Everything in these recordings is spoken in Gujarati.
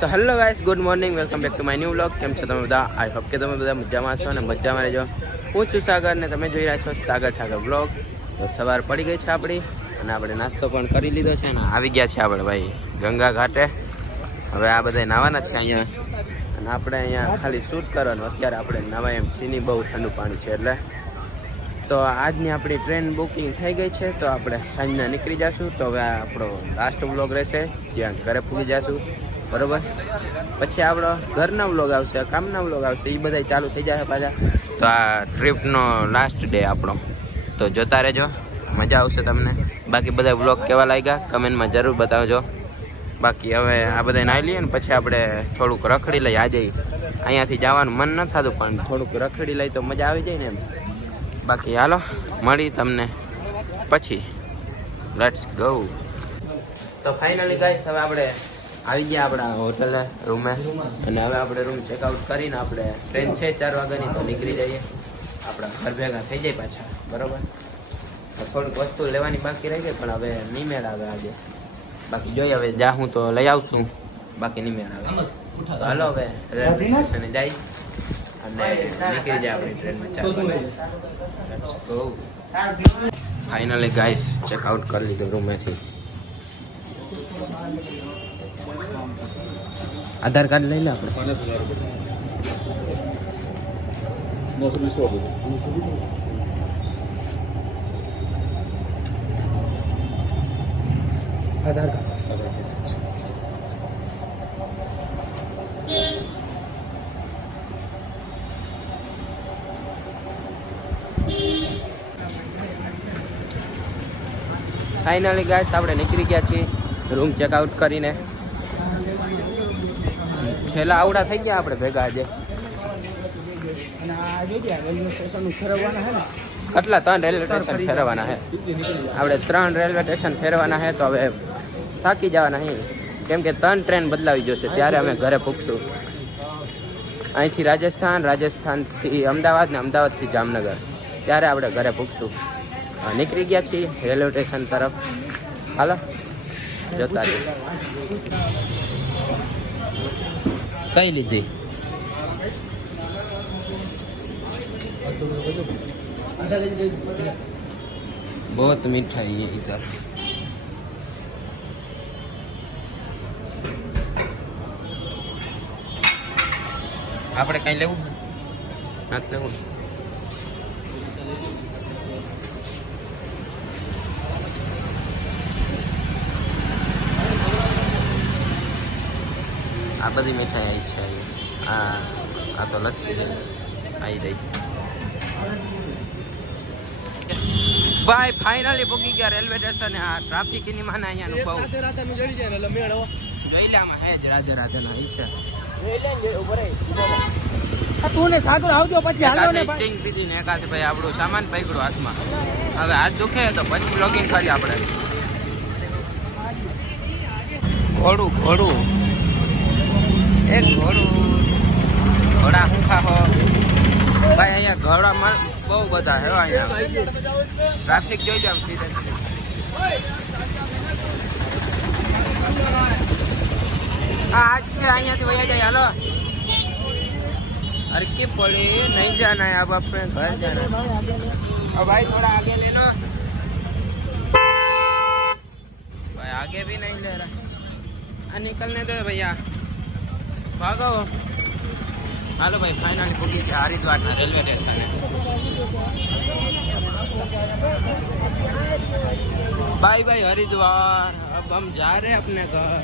So hello guys, good morning, welcome back to my new vlog. કેમ છો તમે બધા? આઈ હોપ કે તમે બધા મજામાં છો અને મજામાં રહેજો. હું છું સાગર ને તમે જોઈ રહ્યા છો સાગર ઠાકર વ્લોગ. તો સવાર પડી ગઈ છે આપણી અને આપણે નાસ્તો પણ કરી લીધો છે અને આવી ગયા છે આપણે ભાઈ ગંગા ઘાટે. હવે આ બધા નાવાના છે અહીંયા અને આપણે અહીંયા ખાલી શૂટ કરવાનું. અત્યારે આપણે નાવા એમ ચીની બહુ ઠંડુ પાણી છે એટલે. તો આજની આપણી ટ્રેન બુકિંગ થઈ ગઈ છે તો આપણે સાંજના નીકળી જઈશું. તો હવે આપણો લાસ્ટ વ્લોગ રહેશે જ્યાં ઘરે પૂગી જઈશું, બરાબર. પછી આપણો ઘરના વ્લોગ આવશે, કામના વ્લોગ આવશે, એ બધા ચાલુ થઈ જશે પાછા. તો આ ટ્રીપનો લાસ્ટ ડે આપણો, તો જોતા રહેજો, મજા આવશે તમને. બાકી બધા વ્લોગ કેવા લાગ્યા કમેન્ટમાં જરૂર બતાવજો. બાકી હવે આ બધા નાહી લઈએ ને પછી આપણે થોડુંક રખડી લઈએ. આજે અહીંયાથી જવાનું મન ન થતું પણ થોડુંક રખડી લઈ તો મજા આવી જાય ને એમ. બાકી હાલો મળી તમને પછી, લેટ્સ ગો. તો ફાઇનલી ગાઈસ હવે આપણે આવી ગયા આપણા હોટલે રૂમે અને હવે આપણે રૂમ ચેકઆઉટ કરીને આપણે ટ્રેન છે 4 વાગ્યાની તો નીકળી જઈએ. આપણા ઘર ભેગા થઈ જાય પાછા, બરાબર. થોડીક વસ્તુ લેવાની બાકી રહી ગઈ પણ હવે નહીં મેળ આવે આજે. બાકી જોઈએ હવે જાઉં તો લઈ આવશું, બાકી નહીં મેળ આવે. તો હાલો હવે રેલવે સ્ટેશને જઈ અને નીકળી જાય આપણી ટ્રેનમાં 4 વાગે. ફાઇનલી ગાઈસ ચેકઆઉટ કરી લીધું રૂમેથી. આધાર કાર્ડ લઈ લે આપણે. આધાર કાર્ડ ફાઇનલી ગાઈસ આપણે નીકળી ગયા છીએ રૂમ ચેકઆઉટ કરીને. છેલ્લા આવડા થઈ ગયા આપણે ભેગા આજે. કેટલા 3 રેલવે સ્ટેશન ફેરવાના છે આપણે. 3 રેલવે સ્ટેશન ફેરવાના છે તો હવે થાકી જવાના છે કેમ કે 3 ટ્રેન બદલાવી જશે ત્યારે અમે ઘરે પૂગશું. અહીંથી રાજસ્થાન, રાજસ્થાનથી અમદાવાદ ને અમદાવાદથી જામનગર, ત્યારે આપણે ઘરે પૂગશું. નીકળી ગયા છીએ રેલવે સ્ટેશન તરફ. હાલો જોતા રહીએ. કઈ લીધી? बहुत मीठा है ये इधर. આપણે કઈ લેવું નથી લેવું? આ બધી મીઠાઈ આવી છે. આ તો લસ્સી છે આવી રહી. ભાઈ ફાઇનલી પહોંચી ગયા રેલવે સ્ટેશન. આ ટ્રાફિક ની માને અહીંયાનું બહુ જોઈ લે. આમાં હે જ રાધે રાધે ના હિસ્સા. તું ને સાગર આવજો પછી હાલો ને ભાઈ. સ્ટિંગ પીધી ને એકાદ ભાઈ આપણું સામાન પકડ્યો હાથમાં. હવે હાથ દુખે તો પછી બ્લોગિંગ કરીએ આપણે. ઘોડું ઘોડું એક ઘોડું ઘોડા હુંખા હો ભાઈ. અહીંયા ઘોડામાં બહુ બધા હે અહીંયા. ટ્રાફિક જોઈ જાવ સીધે. आज से અહીંયા થી વયા જાય. હાલો अरे की बोले नहीं जाना है अब अपने घर जाना है. अब भाई थोड़ा आगे ले लो भाई. आगे भी नहीं ले रहा. निकलने दो भैया, भागो. हेलो भाई फाइनली पहुंच गए हरिद्वार ना रेलवे स्टेशन है. Bye bye Haridwar. अब हम जा रहे हैं अपने घर.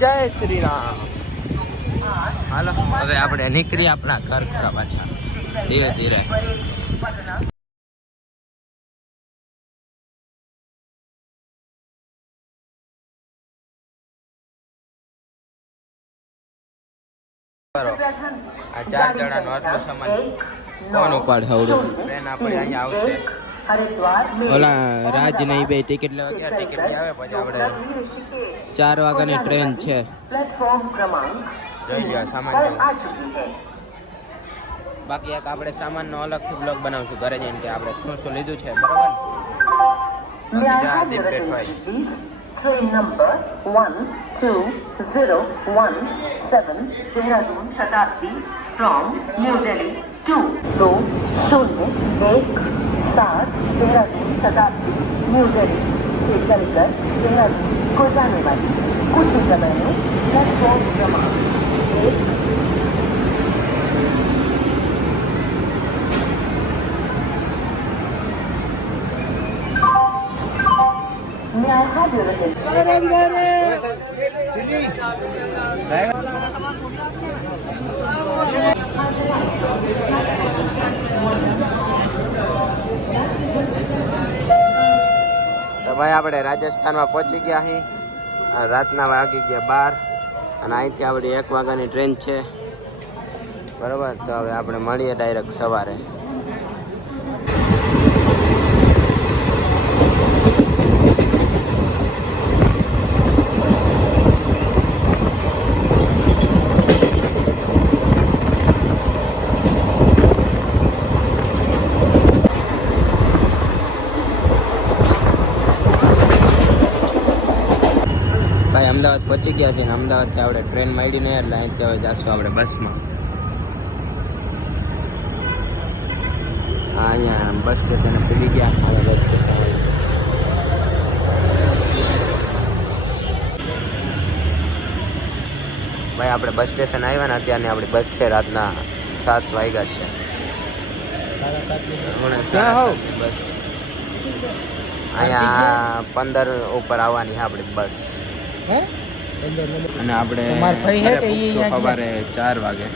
જય શ્રી રામ. હાલો હવે આપણે નીકળી આપણા ઘર ખરા પાછા ધીરે ધીરે. આ 4 જણાનો આટલો સામાન કોણ ઉપાડે? ટ્રેન આપણે અહીંયા આવશે ઓલા રાજ ને બે ટિકિટ લેવા ગયા, ટિકિટ લઈ આવે પછી આપણે 4 વાગ્યાની ટ્રેન છે. જોઈ લો સામાન જેવું. બાકી એક આપણે સામાનનો અલગથી બ્લોગ બનાવશું ઘરે જઈને કે આપણે શું શું લીધું છે, બરાબર. બાકી જો આ દીપ બેઠો હોય. Train number 12017 Dehradun Shatabdi from New Delhi to 2017 Dehradun Shatabdi New Delhi से चलकर देहरादून को जाने वाली कुछ समय में प्लेटफॉर्म क्रमांक 1 May I have your attention? તો ભાઈ આપણે રાજસ્થાનમાં પહોંચી ગયા અહીં. રાતના વાગી ગયા 12 અને અહીંથી આપણી 1 વાગ્યાની ટ્રેન છે, બરાબર. તો હવે આપણે મળીએ ડાયરેક્ટ સવારે. અમદાવાદ પહોંચી ગયા છે ને અમદાવાદથી આપણે ટ્રેન મળી નહીં એટલે અહીંથી હવે જઈશું આપણે બસમાં. હા અહીંયા બસ સ્ટેશને ખુલી ગયા. હવે બસ સ્ટેશન ભાઈ આપણે બસ સ્ટેશન આવ્યા ને અત્યારની આપણી બસ છે રાતના 7 વાગ્યા છે. બસ અહીંયા 15 ઉપર આવવાની આપણી બસ અને આપણે સવારે 4 વાગે.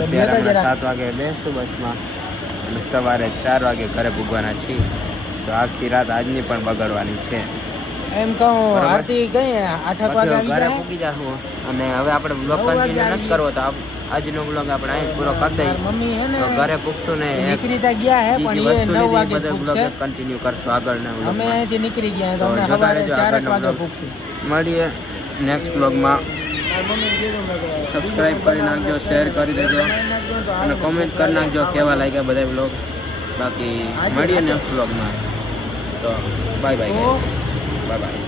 અત્યારે અમે 7 વાગે બેસું બસમાં અને સવારે 4 વાગે ઘરે પૂગવાના છીએ. તો આખી રાત આજની પણ બગડવાની છે એમ કહું. આરતી ગઈ 8 વાગે ઘરે પૂગી જાશું. અને હવે આપણે બ્લોગ કન્ટિન્યુ નથી કરવો તો આજનો બ્લોગ આપણે અહીં પૂરો કરી દઈએ. તો ઘરે પૂગશું ને નીકળી ગયા હે પણ એ 9 વાગે બ્લોગ કન્ટિન્યુ કરશું આગળના બ્લોગ. અમે અહીંથી નીકળી ગયા તો અમે સવારે 4 વાગે પૂગશું. મળીએ નેક્સ્ટ બ્લોગમાં. સબસ્ક્રાઈબ કરી નાખજો, શેર કરી દેજો અને કોમેન્ટ કરી નાખજો કેવા લાગ્યા બધા બ્લોગ. બાકી મળીએ નેક્સ્ટ બ્લોગમાં. તો બાય બાય. Bye bye.